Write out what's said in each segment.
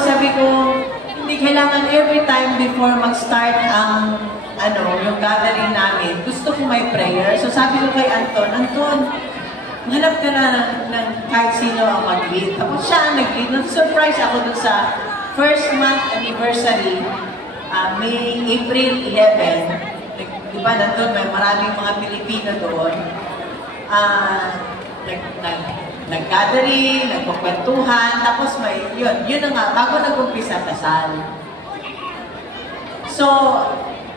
sabi ko, hindi kailangan every time before mag-start ang yung gathering namin. Gusto ko may prayer. So sabi ko kay Anton, hanap ka na ng kahit sino ang mag-lead. Tapos siya ang nag-lead. Surprise ako dun sa first month anniversary, April 11. Diba, nandun, may maraming mga Pilipino doon. Nag-gathering, nagpapwentuhan, tapos may, yun na nga, bago nag-umpisa kasal. So,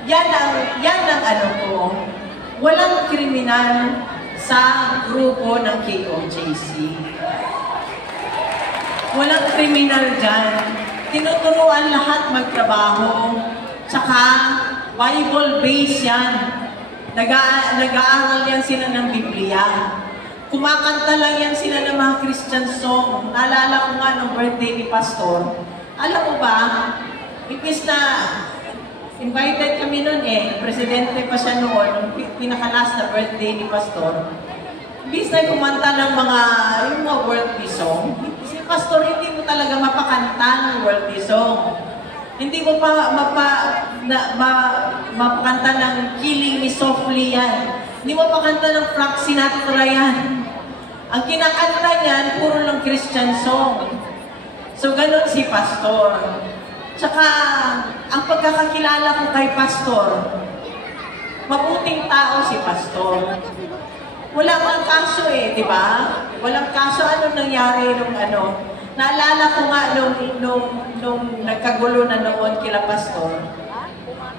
yan ang ko, walang kriminal sa grupo ng KOJC. Walang kriminal dyan. Tinuturuan lahat magtrabaho, tsaka Bible-based yan. Nag-aaral yan sila ng Biblia. Kumakanta lang yan sila ng mga Christian song. Naalala ko nga nung birthday ni Pastor. Alam mo ba, imbis na invited kami noon presidente pa siya noon, nung pinakalas na birthday ni Pastor. Imbis na kumanta ng mga worldly song, si Pastor hindi mo talaga mapakanta ng worldly song. Hindi mo pa mapakanta ng Killing Me Softly yan. Hindi mo pakanta ng Frank Sinatra yan. Ang kinakanta niyan, puro lang Christian song. So, ganun si Pastor. Tsaka, ang pagkakakilala ko kay Pastor, mabuting tao si Pastor. Wala mang kaso di ba? Walang kaso. Anong nangyari nung Naalala ko nga nung nagkagulo na noon kila Pastor,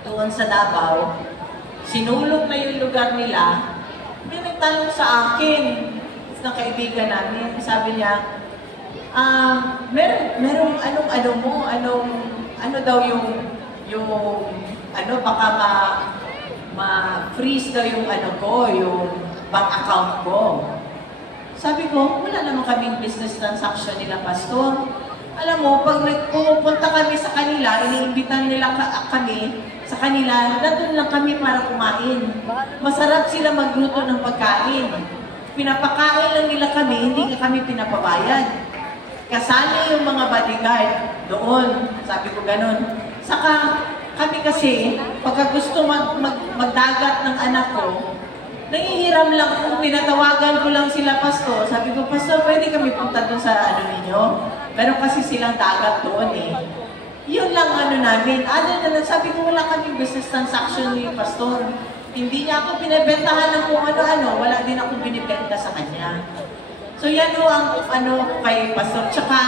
doon sa Davao, sinulog na yung lugar nila, may nagtanong sa akin, na kaibigan namin, sabi niya, merong ano daw baka ma-freeze daw yung yung bank account ko. Sabi ko, wala naman kaming business transaction nila, Pastor. Alam mo, pag pumunta kami sa kanila, iniimbitan nila kami sa kanila, nandun lang kami para kumain. Masarap sila magluto ng pagkain. Pinapakain lang nila kami, hindi kami pinapabayad. Kasali yung mga bodyguard doon. Sabi ko ganun. Saka kami kasi, pagka gusto magdagat ng anak ko, nangihiram lang kung pinatawagan ko lang sila, Pastor. Sabi ko, Pastor, pwede kami punta doon sa ninyo? Pero kasi silang dagat doon Yun lang namin. Sabi ko, wala kaming business transaction ni Pastor. Hindi niya ako pinibentahan ng kung ano-ano. Wala din ako binibenta sa kanya. So yan ang kay Pastor. Tsaka,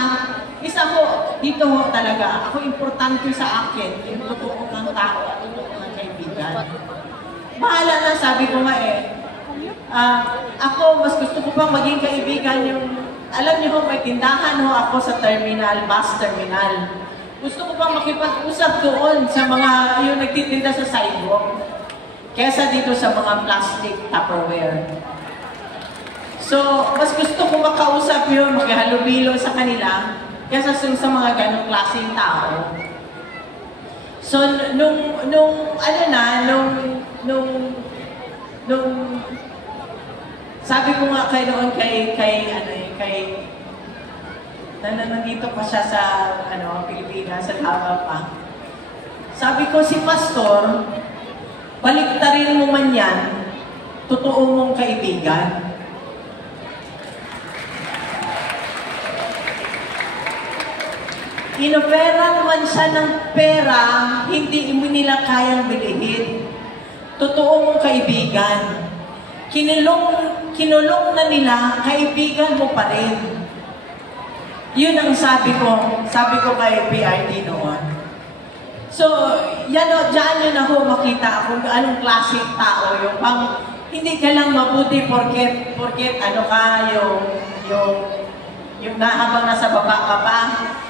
isa ko, dito talaga, ako importante sa akin, yung totoo ng tao at totoo ng kaibigan. Bahala na, sabi ko nga ako, mas gusto ko pang maging kaibigan alam niyo may tindahan ako sa terminal, bus terminal. Gusto ko pang makipag-usap doon sa mga, yung nagtitinda sa sidewalk, kesa dito sa mga plastic Tupperware. So, mas gusto ko makausap yun, maghahalubilo sa kanila, kesa sa mga ganong klaseng tao. So, sabi ko nga noon nandito pa siya sa Pilipinas, sa Davao pa. Sabi ko, si Pastor, baliktarin mo man yan, totoo mong kaibigan. Inoferan man siya ng pera, hindi mo nila kayang bilihin. Totoo mong kaibigan. Kinulong na nila, kaibigan mo pa rin. Yun ang sabi ko kay PRD noon. So, dyan yun ako makita kung anong klaseng tao yung hindi ka lang mabuti porket yung habang nasa baba ka pa,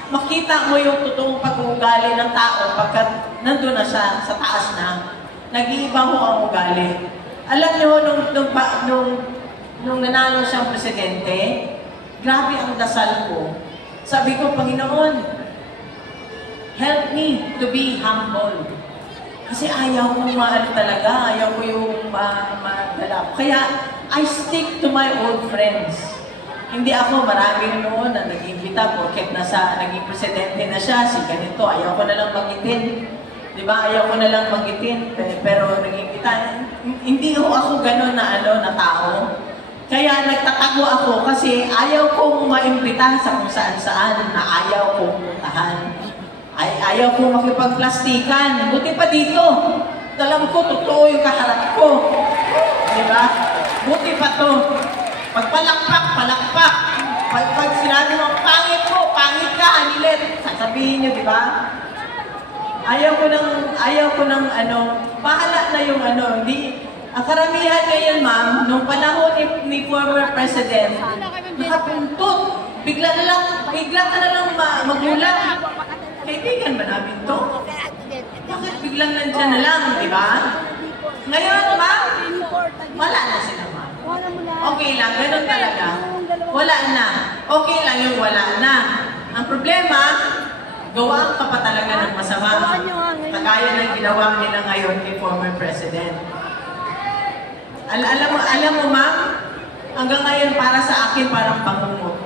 makita mo yung totoong pag-uugali ng tao pagkat nandun na siya sa taas na. Nag-iiba ho ang ugali. Alam niyo, nung nanalo siyang presidente, grabe ang dasal ko. Sabi ko, Panginoon, help me to be humble. Kasi ayaw ko talaga, ayaw ko yung madala. Kaya, I stick to my old friends. Hindi ako, marami noon na nag-imbita porket naging presidente na siya, si ganito, ayaw ko na lang magitin. Di ba? Ayaw ko na lang magitin, pero nag-imbita. Hindi ako gano'n na tao. Kaya nagtatago ako kasi ayaw kong maimbita sa kung saan-saan na ayaw kong puntahan. Ayaw kong makipagplastikan. Buti pa dito. Alam ko, totoo yung kaharap ko. Di ba? Buti pa to. Pag palakpak. Pag sinabi mo, pangit ka, Anilet. Sasabihin niyo, di ba? Ayaw ko ng bahala na yung ang karamihan ngayon, ma'am, nung panahon ni former President, nakapuntot. Bigla ka na lang magulang. Kaibigan ba namin to? Bakit biglang nandyan na lang, di ba? Ngayon, ma'am, wala na sila, ma'am. Okay lang, ganun talaga. Wala na. Okay lang yung wala na. Ang problema, gawaan ka pa talaga ng masama. Kagaya ng ginawa nila ngayon kay former President. Alam mo, ma'am, hanggang ngayon para sa akin parang pangungot.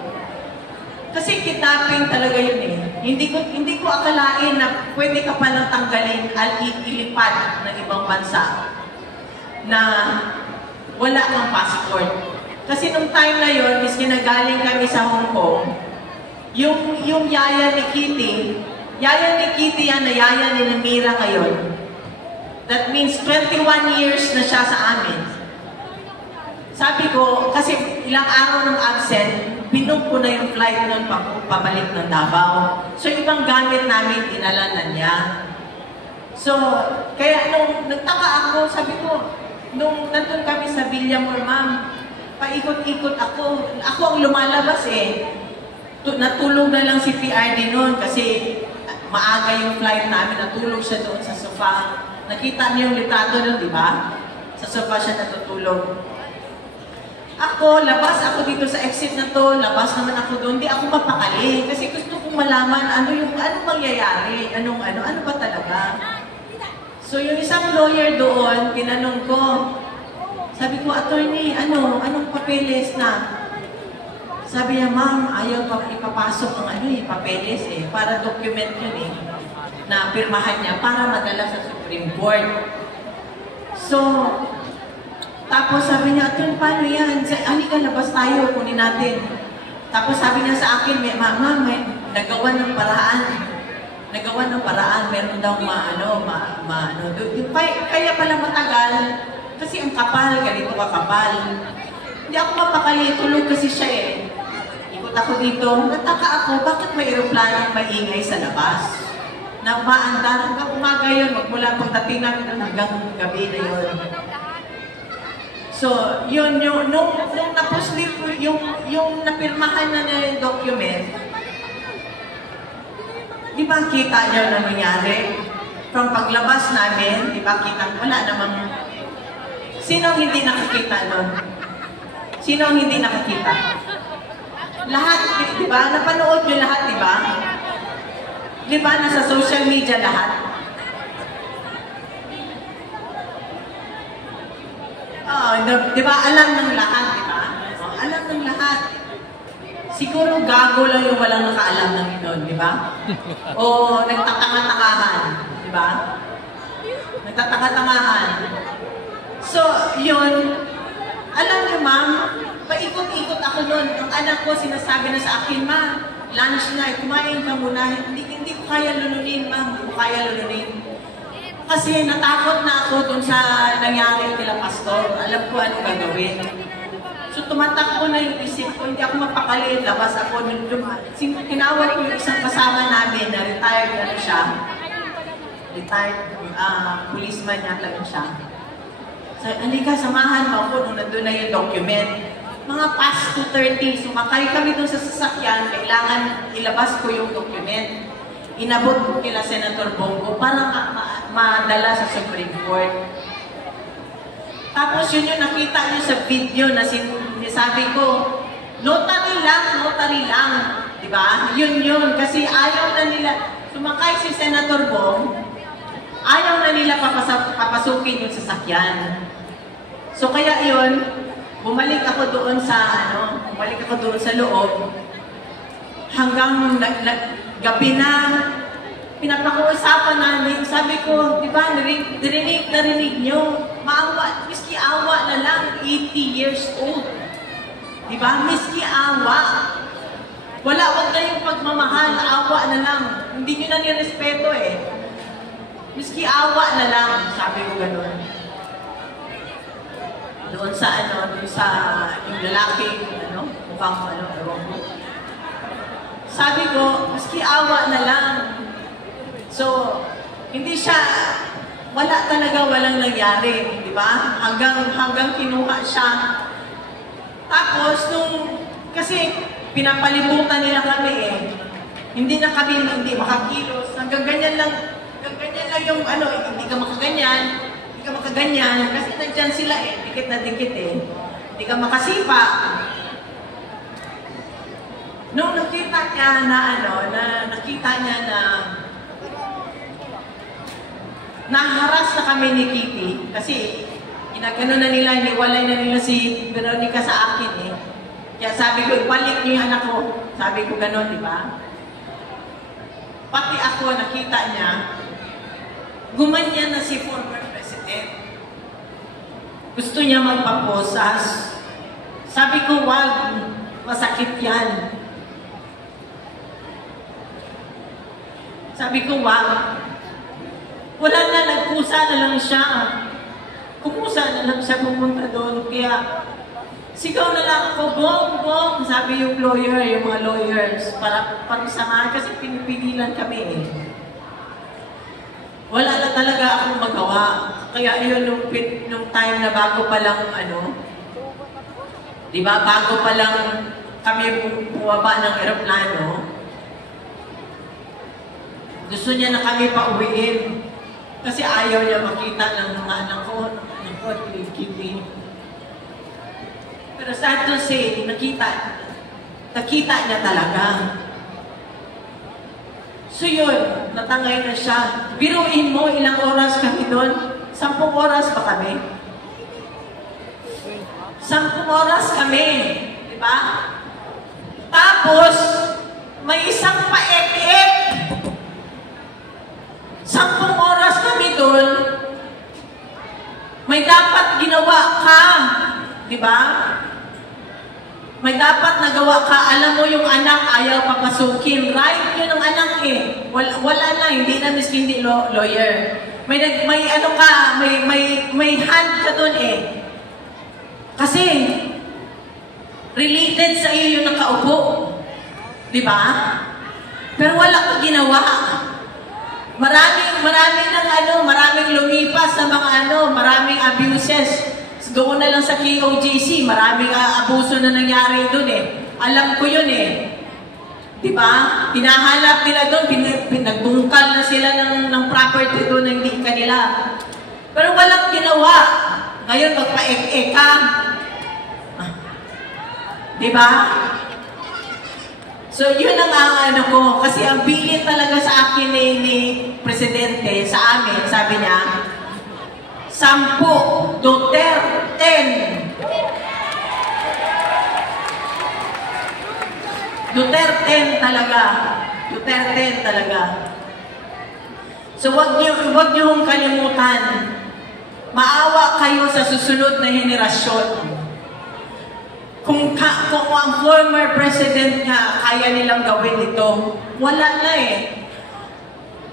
Kasi kidnapping talaga yun eh. Hindi ko akalain na pwede ka palang tanggalin at ilipad ng ibang bansa na wala kang passport. Kasi nung time na yun, is ginagaling kami sa Hong Kong, yung yaya ni Kitty yan na yaya ni Namira ngayon. That means 21 years na siya sa amin. Sabi ko, kasi ilang araw ng absent, binog ko na yung flight nun pabalik ng Davao. So, ibang gamit namin, dinala na niya. So, kaya nung nagtaka ako, sabi ko, nung nandun kami sa Villamor, ma'am, paikot-ikot ako. Ako ang lumalabas eh. Natulog na lang si PRD noon kasi maaga yung flight namin. Natulog siya doon sa sofa. Nakita niyo yung litrato nun, di ba? Sa sofa siya natutulog. Ako, labas ako dito sa exit na to, labas naman ako doon, hindi ako mapakali. Kasi gusto kong malaman anong mangyayari, ano ba talaga. So yung isang lawyer doon, tinanong ko, sabi ko, attorney, anong papeles na? Sabi niya, ma'am, ayaw pa ipapasok ang papeles eh, para document yun eh, na pirmahan niya para madala sa Supreme Court. So, tapos sabi niya, attorney, paano yan? Halika, labas tayo, kunin natin. Tapos sabi niya sa akin, ma'am, may nagawa ng paraan, meron daw kaya pala matagal, kasi ang kapal, ganito kakapal. Hindi ako mapakali, tulog kasi siya eh. Ikot ako dito, nataka ako, bakit may aeroplano maingay sa labas? Na maandar hanggang umaga yun, magmula pagdating namin hanggang gabi na yun. So, yun, nung napuslit ko, yung napirmahan na yung document, di ba kita niyo na nangyari? From paglabas namin, di ba kita, wala namang, sino hindi nakakita nun? Sino hindi nakakita? Lahat, di ba? Napanood nyo lahat, di ba? Di ba? Nasa social media lahat. Di ba? Alam ng lahat, di ba? Alam ng lahat. Siguro gago lang yung walang nakaalam ng inon, di ba? O nagtatanga-tangahan, di ba? Nagtatanga-tangahan. So, yun, alam niyo, ma'am, paikot-ikot ako nun. Ang anak ko, sinasabi na sa akin, ma, lunch na, kumain ka muna. Hindi ko kaya lulunin, ma'am. Hindi ko kaya lulunin. Kasi natakot na ako dun sa nangyari kila pastor. Alam ko anong gagawin. So tumatakbo na yung isip ko, hindi ako mapakali, labas ako. Tinawag ko yung isang kasama namin na retired na siya. Retired policeman yata rin siya. So, halika, samahan mo ako nung nandun na yung document. Mga past 2:30, sumakay kami dun sa sasakyan, kailangan ilabas ko yung document. Inabot ko kila Senator Bongo para madala sa Supreme Court. Tapos yun yung nakita nyo sa video na sabi ko, notary lang, di ba? Yun, kasi ayaw na nila, sumakay si Senator Bong, ayaw na nila papasukin yung sasakyan. So kaya yun, bumalik ako doon sa bumalik ako doon sa loob. Hanggang gabi na, pinapag-uusapan namin. Sabi ko, di ba, narinig nyo, maawa, miski awa na lang, 80 years old. Di ba, miski awa. Wala, wag na yung pagmamahal, awa na lang. Hindi nyo na nirespeto eh. Miski awa na lang, sabi ko gano'n. Doon sa yung lalaking, mukhang robot. Sabi ko, miski awa na lang. So, hindi siya, walang nangyari, di ba? Hanggang kinuha siya. Tapos, kasi pinapalibutan nila kami eh. Hindi na kami, hindi makakilos. Hanggang ganyan lang yung hindi ka makaganyan, kasi nandyan sila eh, dikit na dikit eh. Hindi ka makasipa. Nung nakita niya nakita niya na naharas na kami ni Kitty, kasi ginagano na nila, iniwalay na nila si Veronica sa akin eh. Kaya sabi ko, ibalik niyo yung anak ko. Sabi ko gano'n, di ba? Pati ako, nakita niya, gumanyan na si former president. Gusto niya magpaposas. Sabi ko, wag, masakit yan. Sabi ko, wag. Wala na, nagkusa na lang siya. Kumusa na lang siya pumunta doon. Kaya, sigaw na lang ako, bong, bong. Sabi yung lawyer, yung mga lawyers, para samahan kasi pinipigilan kami eh. Wala na talaga akong magawa. Kaya yun, nung time na bago pa lang, di ba, bago pa lang kami bumaba ng aeroplano, gusto niya na kami pauwiin. Kasi ayaw niya makita ng mga anak ko, Kitty. Pero sad to say, nakita niya talaga. So yun, natangay na siya. Biruin mo, ilang oras kami doon? 10 oras pa kami. 10 oras kami. Diba? Tapos, may isang paep-ep. 10 oras kami doon. May dapat ginawa ka. Diba? May dapat nagawa ka. Alam mo yung anak ayaw papasukin. Right yun ang anak eh. Wala na, hindi na miskin hindi lawyer. May hand ka dun eh. Kasi related sa iyo yung nakaupo. Diba? Pero wala ka ginawa. Maraming lumipas sa mga maraming abuses. Doon na lang sa KOJC, maraming abuso na nangyari doon eh. Alam ko yun eh. Diba? Hinahanap nila doon, pinagbungkal na sila ng property doon na hindi kanila. Pero walang ginawa. Ngayon, magpa-ek-ek ka. Diba? So, yun ang ko. Kasi ang bilin talaga sa akin ni Presidente, sa amin, sabi niya, 10, Duterte. Duterte talaga. Duterte talaga. So, wag niyo hong kalimutan. Maawa kayo sa susunod na henerasyon. Kung ang former president nga kaya nilang gawin ito, wala na eh.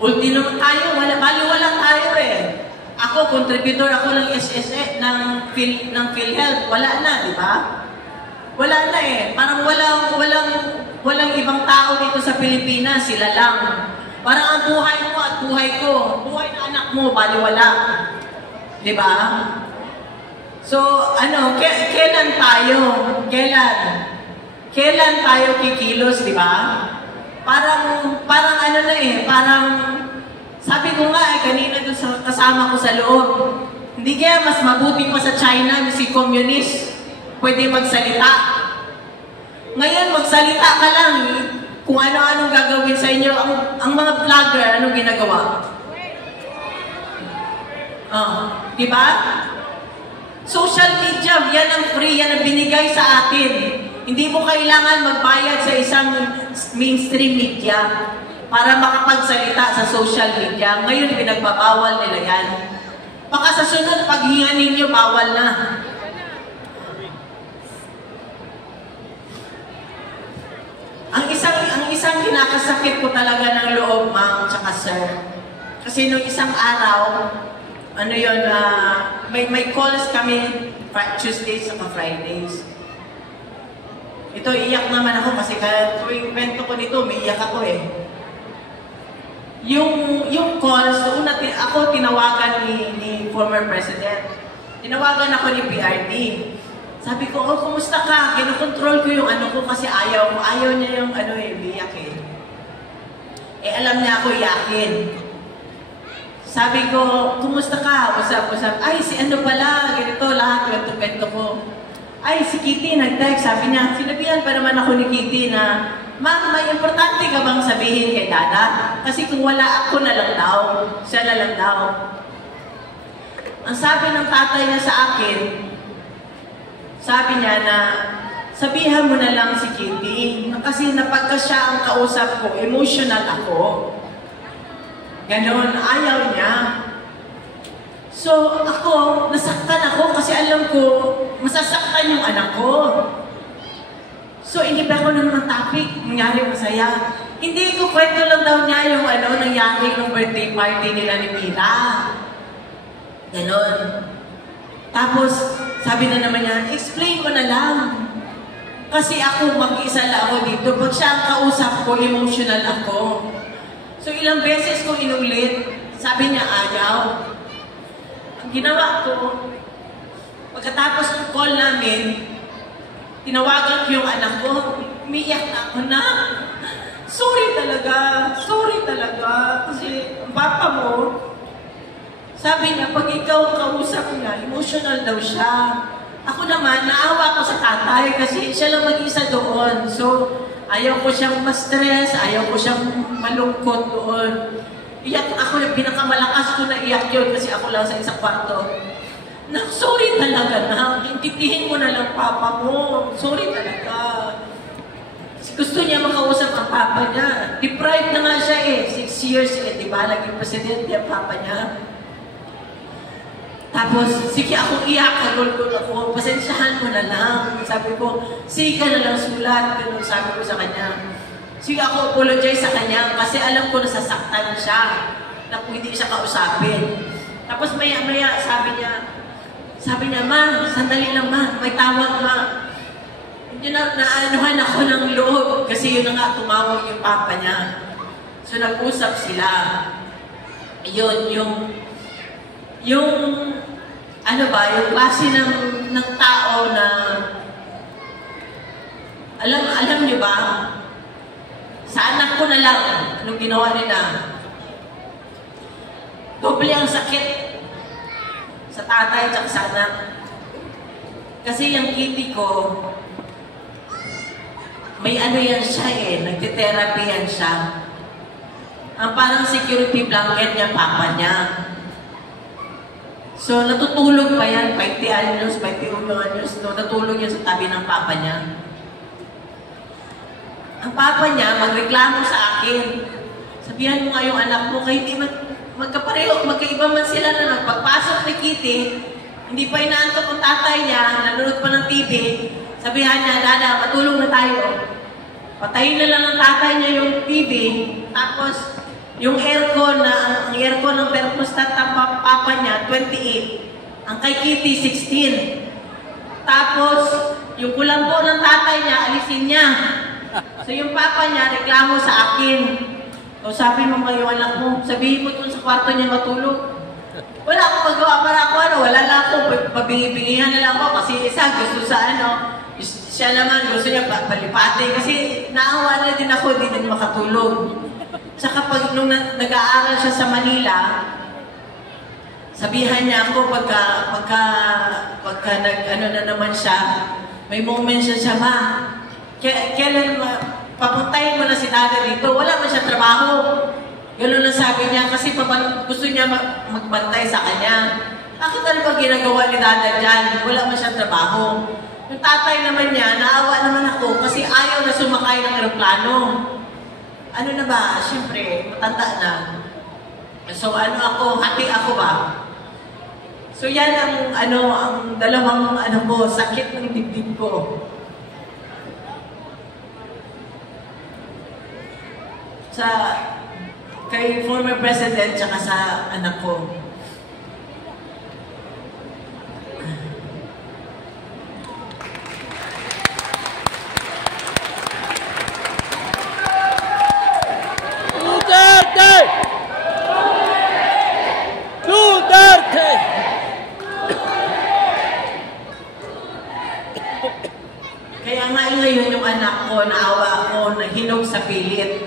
Ultimo tayo, wala tayo eh. Ako, contributor ako ng SSE, ng PhilHealth. Wala na, di ba? Wala na eh. Parang walang ibang tao dito sa Pilipinas, sila lang. Parang ang buhay mo at buhay ko, buhay ng anak mo, baliwala. Di ba? So, kailan tayo? Kailan tayo kikilos, di ba? Parang sabi ko nga kanina doon sa kasama ko sa loob, hindi kaya mas mabuti pa sa China si communist, pwede magsalita. Ngayon, magsalita ka lang, kung ano-anong gagawin sa inyo, ang mga vlogger, anong ginagawa? Di ba? Social media, yan ang free, yan ang binigay sa atin. Hindi mo kailangan magbayad sa isang mainstream media para makapagsalita sa social media. Ngayon, pinagbabawal nila yan. Baka sa sunod, paghinga ninyo, bawal na. Ang isang kinakasakit ko talaga ng loob, ma'am, tsaka sir. Kasi nung isang araw, may calls kami Tuesdays at Fridays. Ito, iyak naman ako kasi tuwing kwento ko nito, may iyak ako eh. Yung calls, ako tinawagan ni former president. Tinawagan ako ni PRD. Sabi ko, oh, kumusta ka? Kinokontrol ko yung ko kasi ayaw niya yung biyak eh. Alam niya ako iyakin. Sabi ko, kumusta ka? Usap. Ay, si pala, ganito, lahat, kwento-kwento ko. Ay, si Kitty nag-text, sabi niya, sinabihan pa naman ako ni Kitty na, ma'am, may importante ka bang sabihin kay Dada? Kasi kung wala ako na lang daw, siya na lang daw. Ang sabi ng tatay niya sa akin, sabi niya na, sabihan mo na lang si Kitty, kasi napagka siya ang kausap ko, emotional ako. Ganon, ayaw niya. So, ako, nasaktan ako kasi alam ko, masasaktan yung anak ko. So, hindi pa ako naman topic, nangyari masaya. Hindi ko kwento lang daw niya yung nangyari ng birthday party nila ni Mira. Ganon. Tapos, sabi na naman niya, explain ko na lang. Kasi ako, mag-isa lang ako dito. Pag siya ang kausap ko, emotional ako. So, ilang beses ko inulit, sabi niya, ayaw. Ang ginawa ko, pagkatapos ng call namin, tinawagan ko yung anak ko, umiyak na ako na, sorry talaga, kasi ang papa mo, sabi niya, pag ikaw ang kausap niya, emotional daw siya. Ako naman, naawa ko sa tatay kasi siya lang mag-isa doon. So, ayaw ko siyang ma-stress, ayaw ko siyang malungkot doon. Iyak ako, yung pinakamalakas ko na iyak yun kasi ako lang sa isang kwarto. Sorry talaga na, intindihin mo na lang papa mo. Sorry talaga. Kasi gusto niya makausap ang papa niya. Deprived na nga siya eh, 6 years eh, di ba? Naging presidente ang papa niya. Tapos, sige ako iyak, kagulgul ako, pasensyahan mo na lang. Sabi ko, sige ka na lang sulat, ganun sabi ko sa kanya. Sige ako apologize sa kanya kasi alam ko nasasaktan siya na kung hindi siya kausapin. Tapos maya-maya sabi niya, ma, sandali lang ma, may tawag ma. Hindi naanuhan ako ng loob kasi yun na nga tumawag yung papa niya. So nag-usap sila. Yun, yung klase ng tao na alam niyo ba, sa anak ko na lang nung ginawa nila, doble ang sakit sa tatay at sa anak. Kasi yung Kitty ko, may yan siya eh, nagtitherapy yan siya. Ang parang security blanket niya, papa niya. So, natutulog pa yan, 20 anyos, 21 anyos, natutulog yan sa tabi ng papa niya. Ang papa niya, magreklamo sa akin. Sabihan mo nga yung anak mo, kahit hindi magkapareho, magkaiba man sila na nagpagpasok ni Kitty, hindi pa inaantok ang tatay niya, nanonood pa ng TV, sabihan niya, Dada, matulog na tayo. Patayin na lang ng tatay niya yung TV, tapos yung aircon ng thermostat ng papa niya, 28. Ang kay Kitty, 16. Tapos, yung kulambo ng tatay niya, alisin niya. So yung papa niya, reklamo sa akin. So sabi mo yung anak mo, sabihin mo dun sa kwarto niya matulog. Wala akong magawa para ako, wala lang ako, pabingi-bingihan na lang ako kasi isa gusto sa siya naman gusto niya palipati kasi naawa na din ako, hindi din makatulog. Tsaka pag nung nag-aaral siya sa Manila, sabihan niya ako pagka na naman siya, may moment siya, ma, kailan papuntahin mo na si Dada dito, wala man siya trabaho. Gano'n lang sabi niya, kasi gusto niya magbantay sa kanya. Bakit ano ba ginagawa ni Dada dyan? Wala man siyang trabaho. Yung tatay naman niya, naawa naman ako kasi ayaw na sumakay ng aeroplano. Ano na ba? Siyempre, matanda na. So ano ako, hati ako ba? So yan ang dalawang sakit ng dibdib ko. Kay former president tsaka sa anak ko. Kaya nga ngayon yung anak ko, naawa ako, nahinog sa pilit.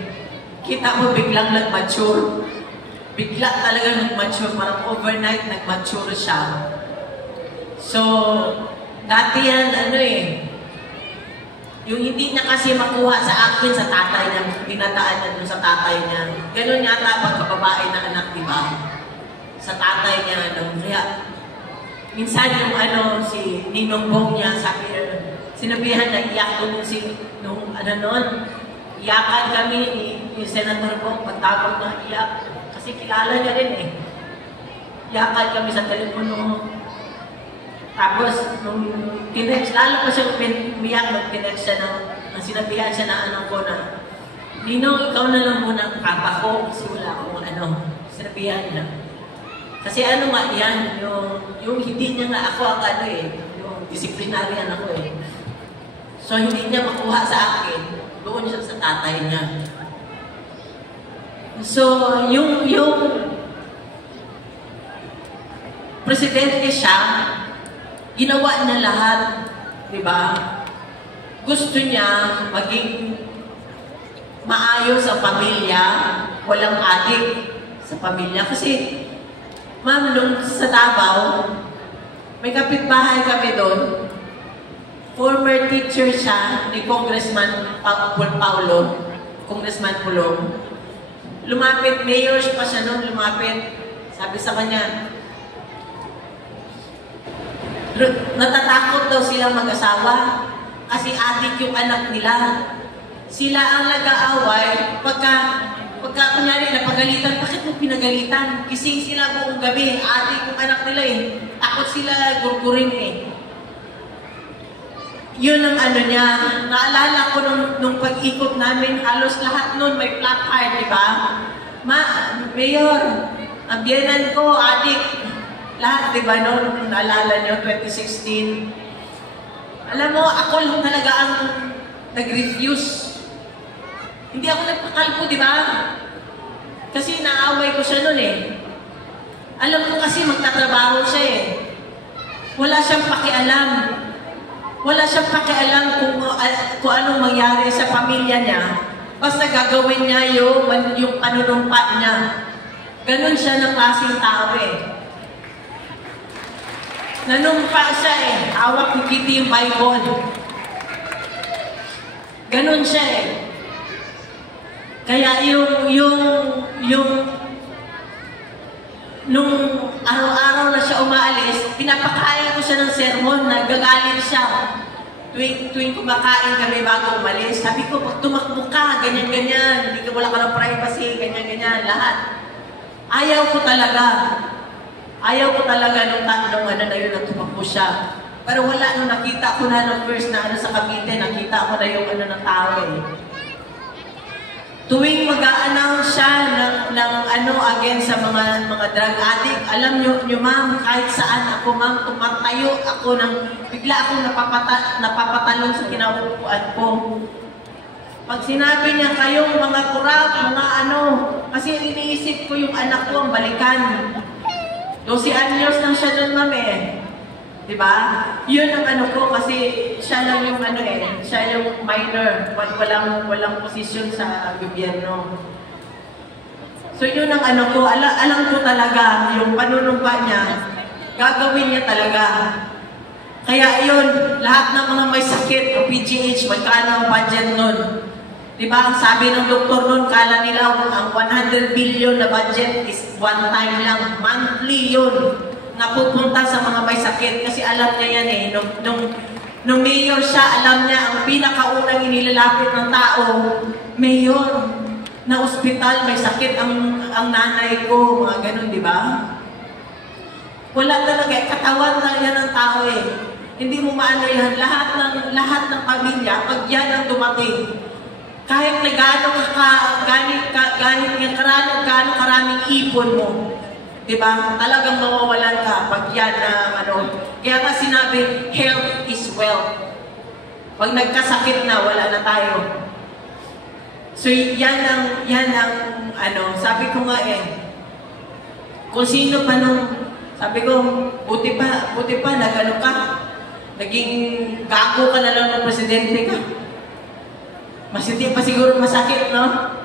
Kita mo biglang nag-mature. Bigla talaga nag-mature, parang overnight nag-mature siya. So, dati yan, yung hindi niya kasi makuha sa akin sa tatay niya, pinadaan niya dun sa tatay niya. Ganun yata pagkababae na anak, di ba? Sa tatay niya, kaya minsan yung si Ninong Bong niya, sinabihan na iyak ko iyakan kami ni Senator Bong, pagtapos na iyak. Kasi kilala niya rin eh. Iyakan kami sa telepono. Tapos, nung tinext, lalo ko siya umiyak nung tinext siya nang sinabihan siya na ko na, Ninong, ikaw na lang muna ang kapa ko kasi wala akong sinabihan niya. Kasi nga yan, yung hindi niya nga ako ang yung disciplinaryan ako eh. So, hindi niya makuha sa akin. Doon siya sa tatay niya. So, yung presidente siya, ginawa niya lahat, di ba? Gusto niya maging maayos ang pamilya, walang adik sa pamilya. Kasi, ma'am, nung sa Davao, may kapitbahay kami doon. Former teacher siya ni Congressman Paulo, Congressman Pulong. Lumapit, mayor pa siya noon, lumapit. Sabi sa kanya, natatakot daw silang mag-asawa kasi adik yung anak nila. Sila ang nag-aaway pagka kunyari napagalitan, bakit mo pinagalitan? Gising sila buong gabi, adik yung anak nila eh. Takot sila gurgurin eh. Yun ang niya. Naalala ko nung pag-ikot namin, halos lahat nun may placard, di ba? Mayor, ang biyenan ko, adik. Lahat, di ba, nung naalala nyo, 2016. Alam mo, ako lang talaga ang nag-refuse. Hindi ako nagpakalpo, di ba? Kasi naaway ko siya nun eh. Alam ko kasi magtatrabaho siya eh. Wala siyang pakialam. Wala siyang pakialam kung anong mangyari sa pamilya niya. Basta gagawin niya yung panunumpa niya. Ganon siya ng klaseng tao eh. Nanumpa siya eh. Hawak ni Kitty yung Bible. Ganon siya eh. Kaya nung araw-araw na siya umaalis, pinapakain ko siya ng sermon, nagagalit siya. Tuwing kumakain kami bago umalis, sabi ko, pag tumakbo ka, ganyan-ganyan, hindi ka wala ka ng privacy, ganyan-ganyan, lahat. Ayaw ko talaga nung na yun na tumakbo siya. Pero wala, nung nakita ko na nung first na sa Cavite, nakita ko na yung ng tao eh. Tuwing mag-a-announce siya ng against sa mga drug addict, alam nyo ma'am, kahit saan ako ma'am, tumatayo ako bigla akong napapatalong sa kinaupuan ko. Pag sinabi niya kayong mga kurap, kasi iniisip ko yung anak ko ang balikan. 12 anyos lang siya doon ma'am eh. Diba? Yun ang ko kasi siya lang yung siya yung minor, walang posisyon sa gobyerno. So yun ang ko, alam ko talaga yung panunumpa niya, gagawin niya talaga. Kaya yun, lahat ng mga may sakit, o PGH, magkano ang budget nun? Diba? Ang sabi ng doktor nun, kala nila ang 100 billion na budget is one time lang, monthly yun. Napupunta sa mga may sakit kasi alam niya yan eh, Nung mayor siya, alam niya, ang pinakaunang inilalapit ng tao, mayor, na ospital, may sakit ang nanay ko, mga ganun, di ba? Wala talaga, katawan na yan ng tao eh. Hindi mo maano yan. Lahat ng pamilya, pag yan ang dumating, kahit na gaano karaming ipon mo, diba? Talagang mawawalan ka pag yan na ano. Kaya nga sinabi, health is wealth. Pag nagkasakit na, wala na tayo. So yan ang ano, sabi ko nga eh, kung sino pa nung, sabi ko, buti pa, nagano ka, naging gago ka na lang ng presidente ka. Mas hindi pa siguro masakit, no?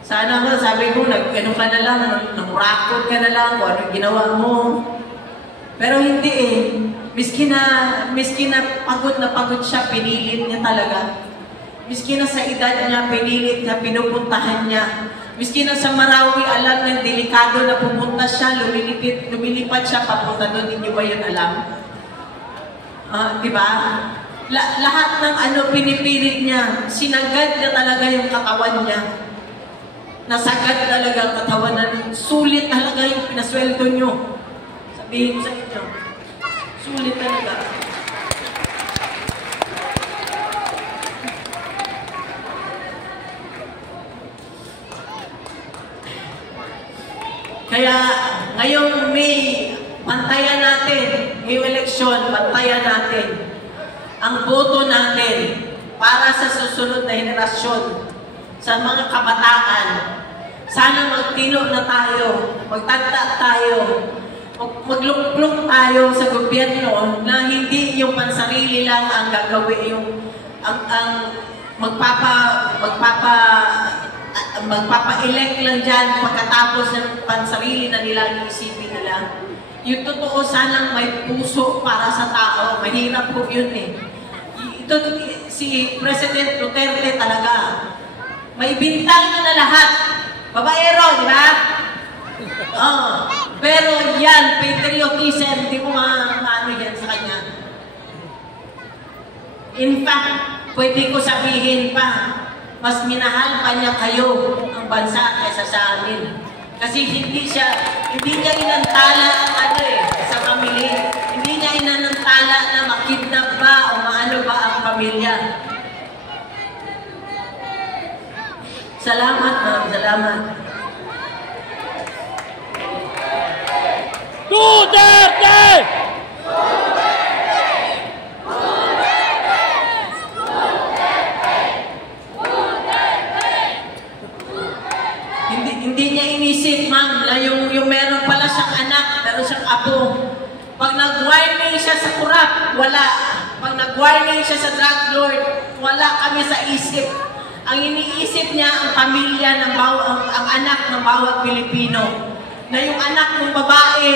Sana nga, sabi ko, nag-ano ka na lang, namurakot ka na lang, kung ano ginawa mo. Pero hindi eh. Miski na pagod siya, pinilit niya talaga. Miski na sa edad niya, pinilit niya, pinupuntahan niya. Miski na sa Marawi, alam niya, delikado na pupunta siya, lumilipad siya, papunta doon, hindi ba yun alam? Diba? Lahat ng ano pinipilit niya, sinagad niya talaga yung katawan niya. Nasagad talaga ang katawan na sulit talaga yung pinasweldo niyo. Sabihin ko sa inyo, sulit talaga. Kaya ngayong May, pantayan natin, ngayong eleksyon, pantayan natin ang boto natin para sa susunod na henerasyon, sa mga kabataan. Sana magtino na tayo, magtagda tayo, magluklok tayo sa gobyerno na hindi yung pansarili lang ang gagawin, ang magpapa-elect lang dyan pagkatapos ng pansarili na nila, isipin nila. Yung totoo, sanang may puso para sa tao. Mahirap po yun eh. Ito, si President Duterte talaga, may bintang na lahat. Babaero, di ba? Pero yan, patriotism, di mo maano yan sa kanya. In fact, pwede ko sabihin pa, mas minahal pa niya kayo ang bansa kaysa sa amin. Kasi hindi niya inantala sa pamilya. Hindi niya inantala na makidnap ba o maano ba ang pamilya. Salamat, ma'am. Salamat. Duterte! Hindi niya inisip, ma'am, na yung meron pala siyang anak, meron siyang apo. Pag nag-warning siya sa kurap, wala. Pag nag-warning siya sa drug lord, wala kami sa isip. Ang iniisip niya, ang pamilya, ang anak ng bawat Pilipino. Na yung anak mong babae,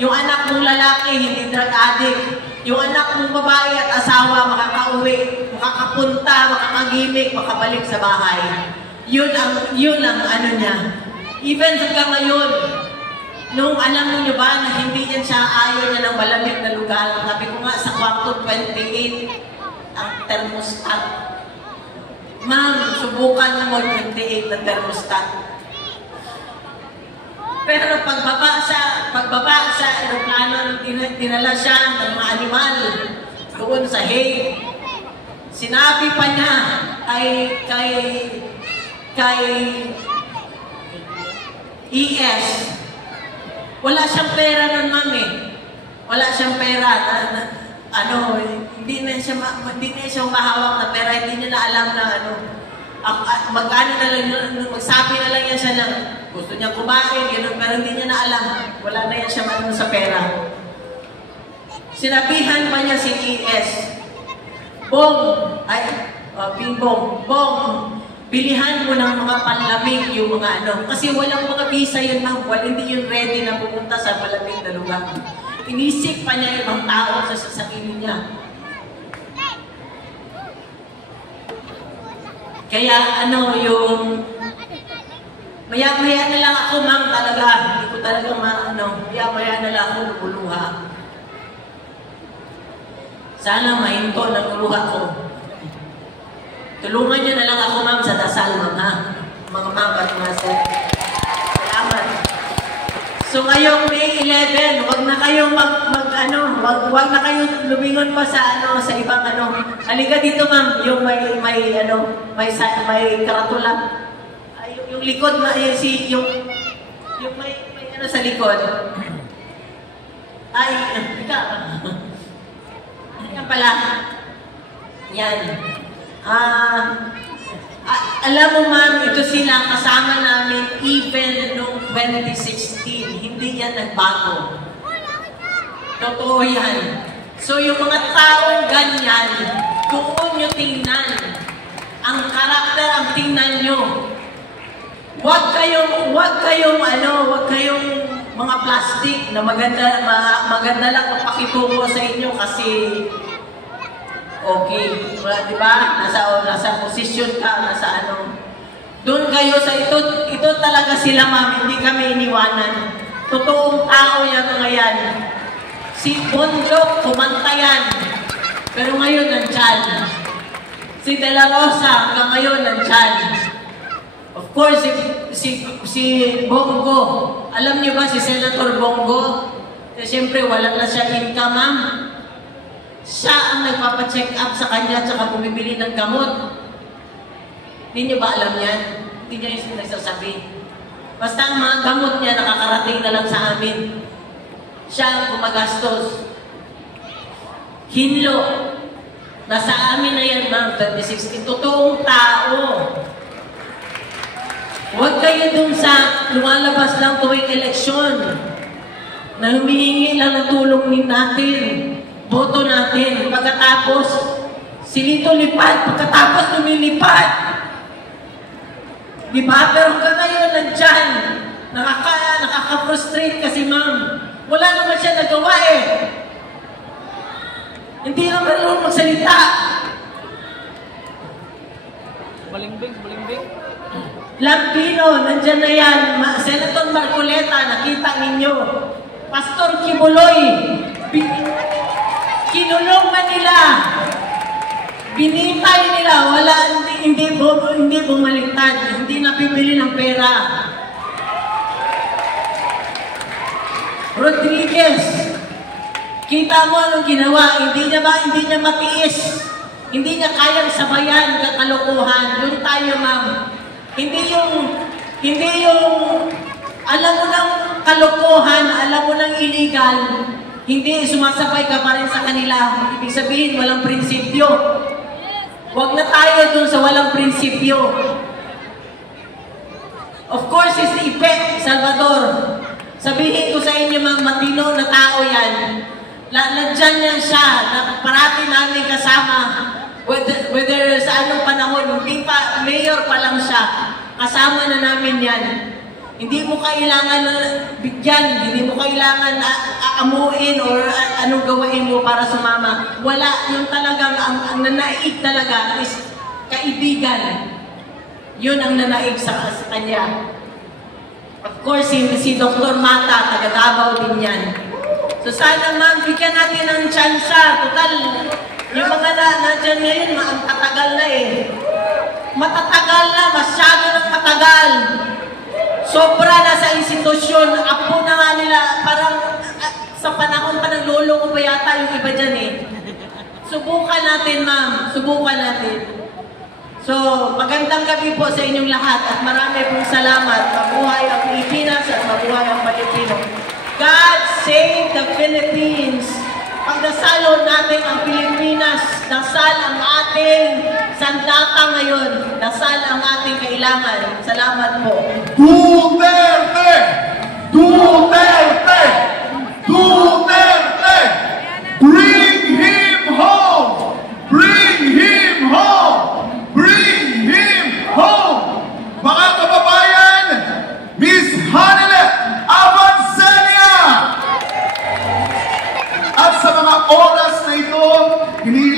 yung anak mong lalaki, hindi drug addict. Yung anak mong babae at asawa, makakauwi, makakapunta, makakagimik, makabalik sa bahay. Yun ang ano niya. Even hanggang ngayon, nung alam niyo ba na hindi yan siya, ayaw niya ng malamig na lugar. Sabi ko nga, sa kwarto 28, ang thermostat. Ma'am, subukan mo 28 na thermostat. Pero pagbaba sa aeroplano, dinala siya ng mga animal doon sa hay. Sinabi pa niya kay ES, wala siyang pera nun, ma'am eh. Wala siyang pera. Hindi na siya mahawak na pera. Hindi niya na alam na magkano na lang, magsabi na lang yan siya na gusto niya kumain, gano'n, pero hindi niya na alam. Wala na yan siya sa pera. Sinabihan pa niya si ES, Bong, bilihan mo ng mga panlamig yung mga kasi walang mga visa yun, ma'am. Hindi yun ready na pupunta sa malamig na lugar. Inisip pa niya yung mga tao sa sarili niya. Kaya yung maya-maya na lang ako, ma'am, talaga. Hindi ko talaga maya-maya na lang ako lumuluha. Sana mahinto ng luha ko. Tulungan niyo na lang ako, ma'am, sa dasal, ma'am, ha? Mga ma'am at mga sir. Salamat. So ngayong May 11, wag na kayong wag na kayong lumingon pa sa sa ibang Halika dito, ma'am, yung may karatula. Ay, yung likod yung may sa likod. Ay, yan pala. Yan. Alam mo, ma'am, ito sila kasama namin even noong 2016. Hindi yan nagbago. Totoo yan. So, yung mga taong ganyan, doon nyo tingnan. Ang karakter ang tingnan nyo. Huwag kayong mga plastic na maganda lang pakitungo sa inyo kasi okay. Di ba? Nasa posisyon ka, Doon kayo sa ito talaga sila, ma'am. Hindi kami iniwanan. Totoong tao yan ngayon. Si Bonjok, kumanta yan. Pero ngayon, nandyan. Si De La Rosa, hanggang ngayon, nandyan. Of course, si Bongo. Alam niyo ba si Senator Bongo? Siyempre, wala na siya income, ma'am. Siya ang nagpapacheck up sa kanya at saka bumibili ng gamot. Hindi niyo ba alam yan? Hindi niya yung nagsasabi. Basta ang mga gamot niya nakakarating na lang sa amin. Siya ang gumagastos. Hinlo. Nasa amin na yan, ma'am, 2016. Totoong tao. Huwag kayo dun sa lumalabas lang tuwing eleksyon na humihingi lang ng tulong natin. Boto natin. Pagkatapos, silito lipat. Pagkatapos, lumilipad. Diba? Pero hanggang ngayon, nandyan. Nakaka-frustrate kasi, ma'am. Wala naman siya nagawa eh. Hindi naman marunong magsalita. Balimbing. Lampino, nandyan na yan. Senator Marcoleta, nakita ninyo. Pastor Kibuloy, kinulong na nila. Binitay nila. Hindi bumaliktad. Hindi napibili ng pera. Rodriguez, kita mo anong ginawa. Hindi niya matiis. Hindi niya kayang sabayan kalokohan. Doon tayo, ma'am. Hindi yung alam mo ng kalokohan, alam mo ng illegal, hindi sumasabay ka pa rin sa kanila. Ibig sabihin, walang prinsipyo. Huwag na tayo dun sa walang prinsipyo. Of course, is the effect, Salvador. Sabihin ko sa inyo, mga matino na tao yan. Nandyan yan siya, na parati namin kasama. Whether sa anong panahon, hindi pa, mayor pa lang siya, kasama na namin yan. Hindi mo kailangan bigyan, hindi mo kailangan aamuin or anong gawain mo para sumama. Wala, yung talagang, ang nanaig talaga is kaibigan. Yun ang nanaig sa kanya. Of course, si Dr. Mata, taga Davao din yan. So sana, ma'am, bigyan natin ng tsansa. Total, yung mga nandiyan ngayon, ang tatagal na eh. Matatagal na, masyado ng matagal. Sobra na sa institusyon. Apo na nga nila, parang sa panahon pa ng lolo ko pa yata yung iba dyan eh. Subukan natin, ma'am. Subukan natin. So, magandang gabi po sa inyong lahat at marami pong salamat. Mabuhay ang Pilipinas at mabuhay ang Pilipino. God save the Philippines. Pagdasalon natin ang Pilipinas, dasal ang ating sandata ngayon, dasal ang ating kailangan. Salamat po. Duterte! Duterte!